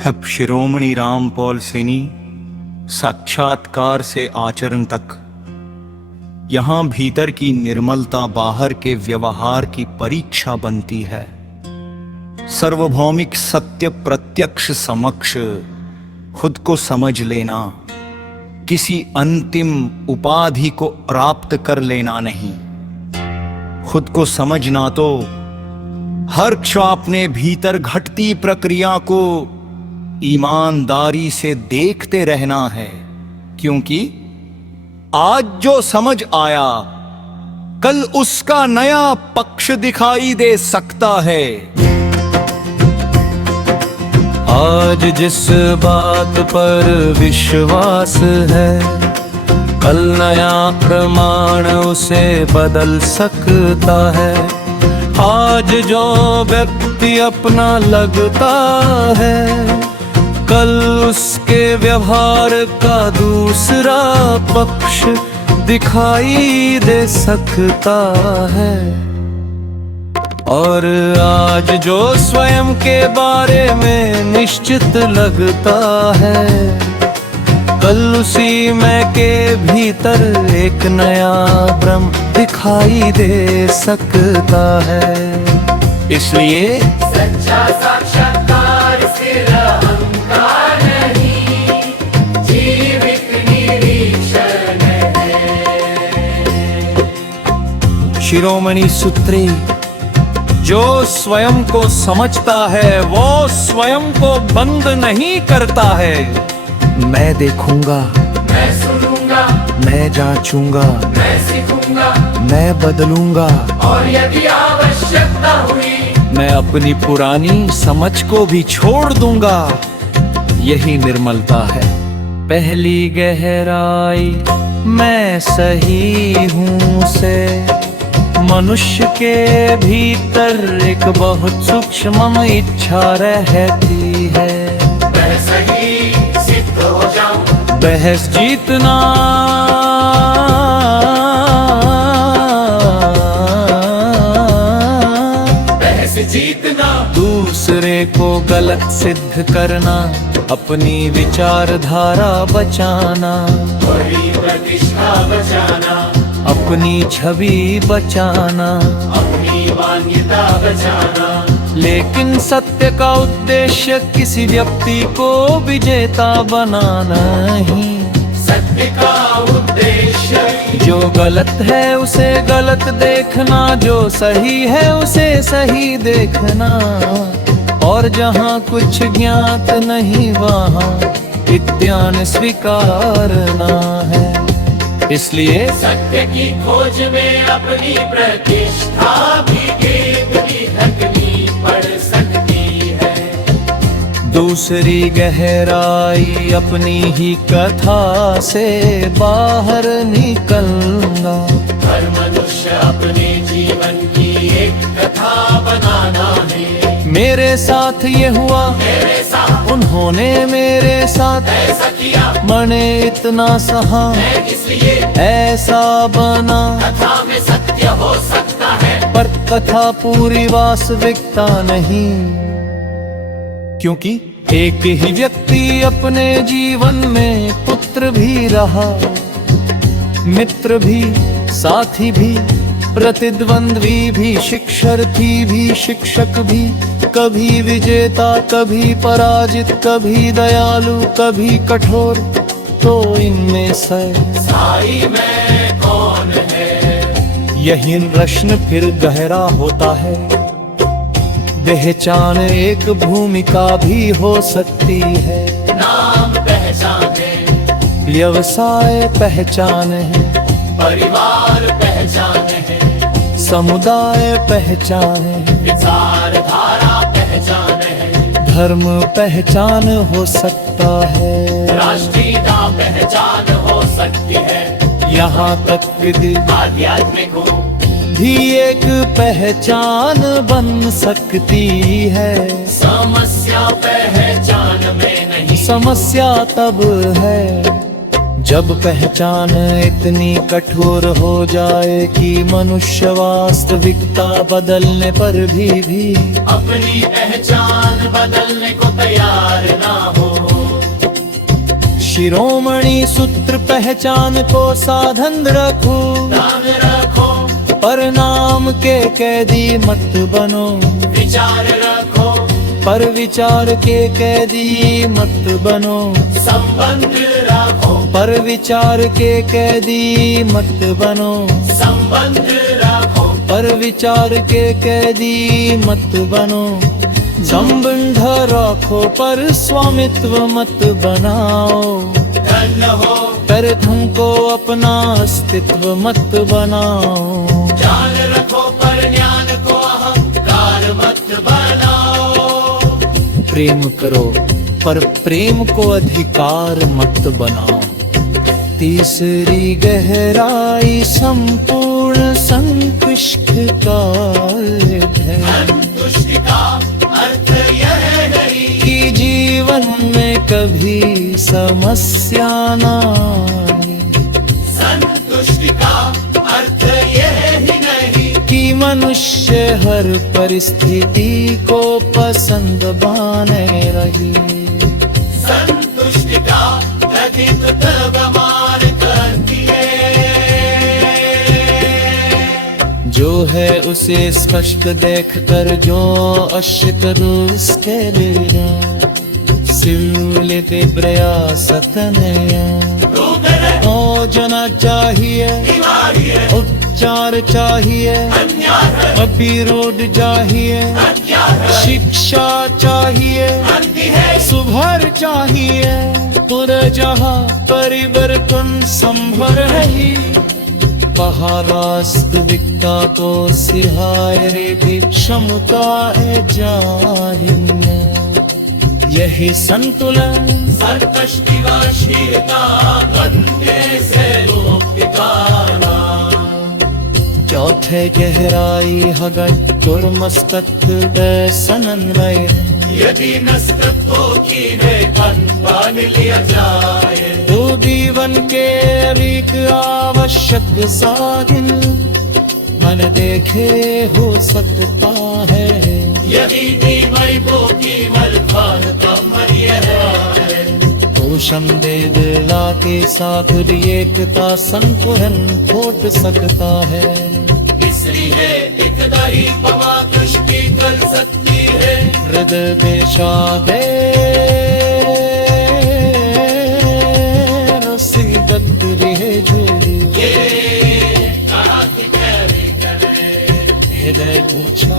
अब शिरोमणि रामपाल सैनी, साक्षात्कार से आचरण तक, यहाँ भीतर की निर्मलता बाहर के व्यवहार की परीक्षा बनती है। सार्वभौमिक सत्य प्रत्यक्ष समक्ष खुद को समझ लेना, किसी अंतिम उपाधि को प्राप्त कर लेना नहीं। खुद को समझना तो हर क्षण अपने भीतर घटती प्रक्रिया को ईमानदारी से देखते रहना है, क्योंकि आज जो समझ आया कल उसका नया पक्ष दिखाई दे सकता है। आज जिस बात पर विश्वास है, कल नया प्रमाण उसे बदल सकता है। आज जो व्यक्ति अपना लगता है, कल उसके व्यवहार का दूसरा पक्ष दिखाई दे सकता है। और आज जो स्वयं के बारे में निश्चित लगता है, कल उसी मैं के भीतर एक नया ब्रह्म दिखाई दे सकता है। इसलिए सच्चा साक्षात्कार सिर्फ अहंकार नहीं, जीवित निरीक्षण है। शिरोमणि सूत्री, जो स्वयं को समझता है वो स्वयं को बंद नहीं करता है। मैं देखूंगा, मैं सुनूंगा, मैं जांचूंगा, मैं सीखूंगा, मैं बदलूंगा, और यदि आवश्यकता हुई मैं अपनी पुरानी समझ को भी छोड़ दूंगा। यही निर्मलता है, पहली गहराई मैं सही हूँ से। मनुष्य के भीतर एक बहुत सूक्ष्म इच्छा रहती है, मैं सही सिद्ध हो जाऊं, बहस जीतना बहस जीतना, दूसरे को गलत सिद्ध करना, अपनी विचारधारा बचाना, बड़ी प्रतिष्ठा बचाना, अपनी छवि बचाना, अपनी मान्यता बचाना। लेकिन सत्य का उद्देश्य किसी व्यक्ति को विजेता बनाना ही। सत्य का उद्देश्य जो गलत है उसे गलत देखना, जो सही है उसे सही देखना, और जहाँ कुछ ज्ञात नहीं वहाँ विज्ञान स्वीकारना है। इसलिए सत्य की खोज में अपनी प्रतिष्ठा भी कितनी ढकनी पड़ सकती है। दूसरी गहराई अपनी ही कथा से बाहर निकलना। हर मनुष्य अपने जीवन की एक कथा बनाना है। मेरे साथ ये हुआ, मेरे साथ उन्होंने मेरे साथ ऐसा किया, मैंने इतना सहा, मैं इसलिए ऐसा बना। कथा में सत्य हो सकता है, पर कथा पूरी वास्तविकता नहीं, क्योंकि एक ही व्यक्ति अपने जीवन में पुत्र भी रहा, मित्र भी, साथी भी, प्रतिद्वंद्वी भी, शिक्षार्थी भी, शिक्षक भी, कभी विजेता कभी पराजित, कभी दयालु कभी कठोर। तो इनमें से साई में कौन है? यही प्रश्न फिर गहरा होता है। पहचान एक भूमिका भी हो सकती है, नाम पहचान है, व्यवसाय पहचान है, परिवार पहचान है, समुदाय पहचान है, विचारधारा पहचान है, धर्म पहचान हो सकता है, राष्ट्रीयता पहचान हो सकती है, यहाँ तक कि आध्यात्मिक हो भी एक पहचान बन सकती है। समस्या पहचान में नहीं, समस्या तब है जब पहचान इतनी कठोर हो जाए कि मनुष्य वास्तविकता बदलने पर भी अपनी पहचान बदलने को तैयार ना शिरोमणि सूत्र पहचान को साधन रखो, ध्यान रखो, पर नाम के कैदी मत बनो, विचार रखो, पर विचार के कैदी मत बनो, संबंध रखो, पर विचार के कैदी मत बनो, संबंध रखो, पर विचार के कैदी मत बनो। संबंध रखो पर स्वामित्व मत बनाओ, धन्य हो, पर तुमको अपना अस्तित्व मत बनाओ। ज्ञान रखो पर ज्ञान को अहंकार मत बनाओ। प्रेम करो पर प्रेम को अधिकार मत बनाओ। तीसरी गहराई संपूर्ण संतुष्ट का है संतुष्टि का अर्थ यह नहीं कि जीवन में कभी समस्या ना आए, संतुष्टि का अर्थ यह ही नहीं कि मनुष्य हर परिस्थिति को पसंद बाने रही। संतुष्टि का कथित तर्कमान करती है। जो है उसे स्पष्ट देखकर जो अश्य करो उसके लिए सिवलित प्रयास तनया भोजन चाहिए, बीमारी है, उपचार चाहिए, अन्याय है, अपिरोध चाहिए, अन्याय है, शिक्षा चाहिए, शांति है, सुभर चाहिए, पूरा जहाँ परिवर्तन संभव रही। वास्तविकता को सिहाय रे क्षमता है जाहिर, यही संतुलन संतुष्टि व शीलता बंदे से मुक्ति पाना। चौथे गहराई हगत दुर्मस्तत्व सनन्वय, यदि नस्तत्वों की वेतन मान लिया जाए तो जीवन के अनेक आवश्यक साधन मन देखे हो सकता है। यदि दीवाई को केवल फल कम है तो संदेह के साथ एकता संकुलन खोट सकता है। इसलिए एक दाई पवा दृष्टि कर सकती है। हृदय में शादे रसीदत रहे जोड़ी, ये कहा कि प्यारी करे हृदय पूछा